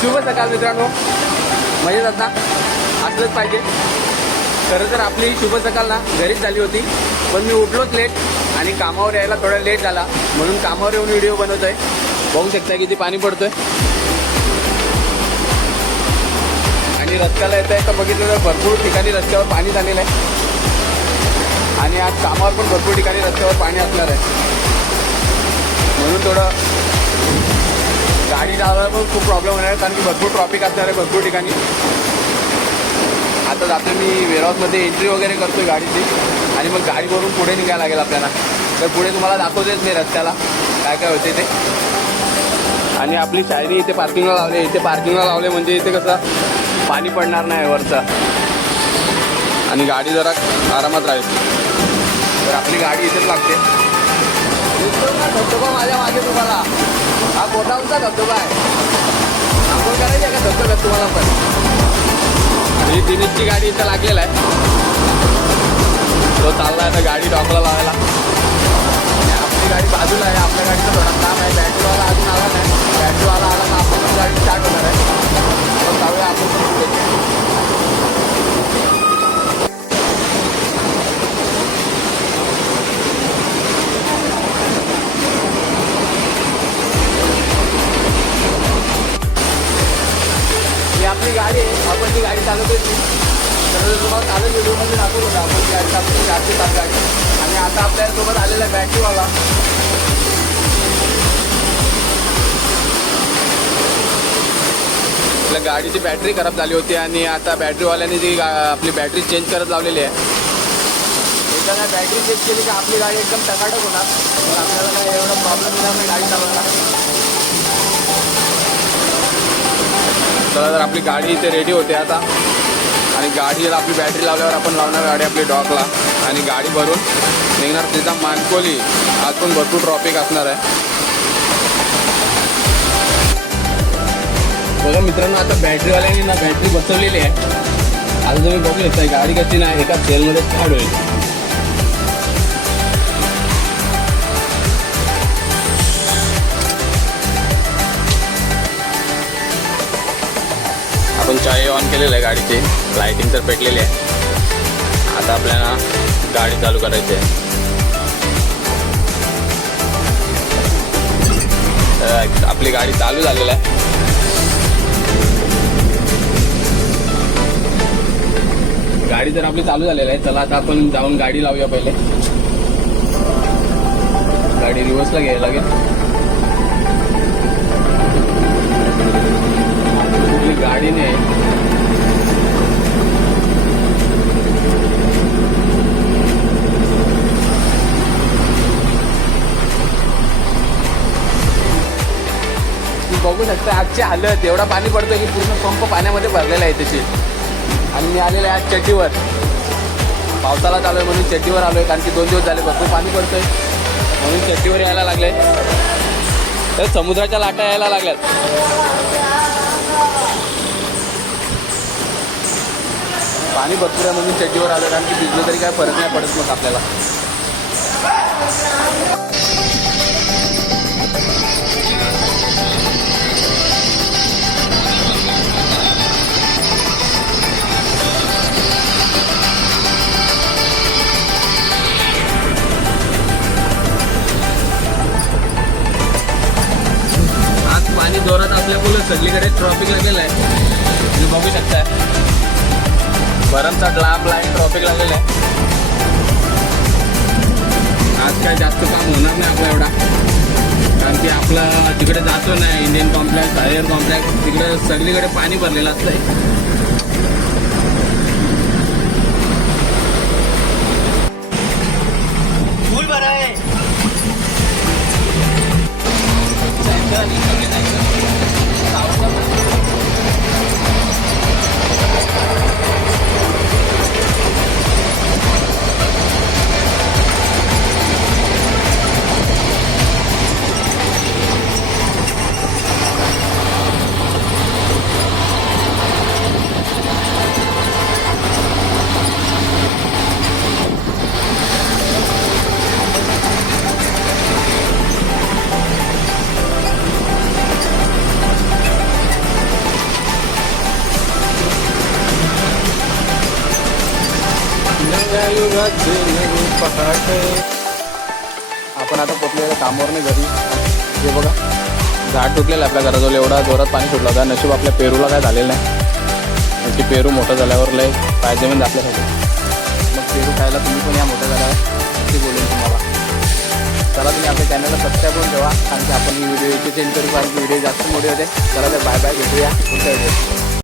शुभ सकाळ मित्रांनो. मजेत आता. असलंच पाहिजे. खरं तर आपली शुभ सकाळ ना घरीच झाली होती. पण मी उठलोच लेट आणि कामावर यायला थोडा लेट झाला. म्हणून कामावर येऊन व्हिडिओ बनवतोय. बघू शकता किती पाणी पडतोय. आणि रस्त्याला येत आहे तर बघितलं तर भरपूर ठिकाणी रस्त्यावर पाणी झालेलं आहे. आणि आज कामावर पण भरपूर ठिकाणी रस्त्यावर पाणी असणार आहे. म्हणून थोडं गाडी लावायला पण खूप प्रॉब्लेम होणार आहे कारण की भरपूर ट्रॉफिक असणार आहे भरपूर ठिकाणी. आता जातो मी वेअरहाऊसमध्ये एंट्री वगैरे करतोय गाडीची. आणि मग गाडी भरून पुढे निघायला लागेल आपल्याला. तर पुढे तुम्हाला दाखवतेच मी रस्त्याला काय काय होते ते. आणि आपली शायरी इथे पार्किंगला लावले इथे पार्किंगला लावले म्हणजे इथे कसं पाणी पडणार नाही वरचं. आणि गाडी जरा आरामात राहील. तर आपली गाडी इथेच लागते. माझ्या मागे तुम्हाला हा मोठा धबधबा आहे. आंघोळ करायची आहे का धबधब्यात तुम्हाला पण? ही दिनेशची गाडी इथं लागलेला आहे. तो चालला आहे तर गाडी डॉकला लावायला. आपली गाडी आहे. आपण ती गाडी चालवत होती. तर तुम्हाला चालू व्हिडिओमध्ये दाखवत होता. आपण ती गाडी चालवतो चार ते सात गाडी. आणि आता आपल्यासोबत आलेला आहे बॅटरीवाला आपल्या गाडीची बॅटरी खराब झाली होती आणि आता बॅटरीवाल्याने ती गा- आपली बॅटरी चेंज करत लावलेली आहे. एकदा बॅटरी चेंज केली की आपली गाडी एकदम टकाटक होणार. आपल्याला काय एवढा प्रॉब्लेम नाही गाडी चालवायला चला तर आपली गाडी इथे रेडी होते आता. आणि गाडीला आपली बॅटरी लावल्यावर आपण लावणार गाडी आपली डॉकला. आणि गाडी भरून निघणार तिथं मानकोली. आज पण भरपूर ट्रॉफिक असणार आहे. बघा मित्रांनो आता बॅटरीवाल्यांनी ना बॅटरी बसवलेली आहे. आता तुम्ही बघू शकता गाडी कशी ना एका सेलमध्ये स्टार्ट होईल. केलेलं आहे गाडीची. लाईटिंग तर पेटलेली आहे. आता आपल्याला गाडी चालू करायची आहे. तर आपली गाडी चालू झालेली आहे. गाडी तर आपली चालू झालेली आहे. चला आता आपण जाऊन गाडी लावूया पहिले. गाडी रिव्हर्सला घ्यायला लागेल. कुठली गाडी नाही. बघू हालत एवढा पाणी पडतोय की पूर्ण पंप पाण्यामध्ये भरलेला आहे त्याची. आणि मी आलेलो आहे आज चटीवर. पावसाला चालू आहे म्हणून चड्डीवर आलोय कारण की दोन दिवस झाले भरपूर पाणी पडतोय. म्हणून चटीवर यायला लागले. तर समुद्राच्या लाटा यायला लागल्यात. पाणी भरपूर आहे म्हणून चट्टीवर आलं कारण की भिजलं तरी काय फरक नाही पडत मग आपल्याला. जोरात सगळीकडे ट्रॉफिक लागलेलं आहे तुम्ही बघू शकताय. बरमचा लांब लाईन ट्रॉफिक लागलेलं आहे. आज काय जास्त काम होणार नाही आपला एवढा. कारण की आपला तिकडे जातो नाही इंडियन कॉम्प्लेक्स हायर कॉम्प्लेक्स तिकडे सगळीकडे पाणी भरलेलं असतंय. आपण आता पोचलेलं कामावर नाही घरी. हे बघा. झाड तुटलेलं आपल्या घराजवळ. एवढा जोरात पाणी सुटलं होता. नशीब आपल्या पेरूला काय झालेलं नाही. की पेरू मोठं झाल्यावर लय फायदेमंद आपल्यासाठी मग पेरू खायला तुम्ही पण या मोठं झाल्यावर नक्की बोलेन तुम्हाला. चला तुम्ही आपल्या चॅनलला सबस्क्राईब करून ठेवा. कारण की आपण ही व्हिडिओ इथे चेंज करू कारण की व्हिडिओ जास्त मोठे होते. चला तर बाय बाय भेटूया पुढच्या व्हिडिओ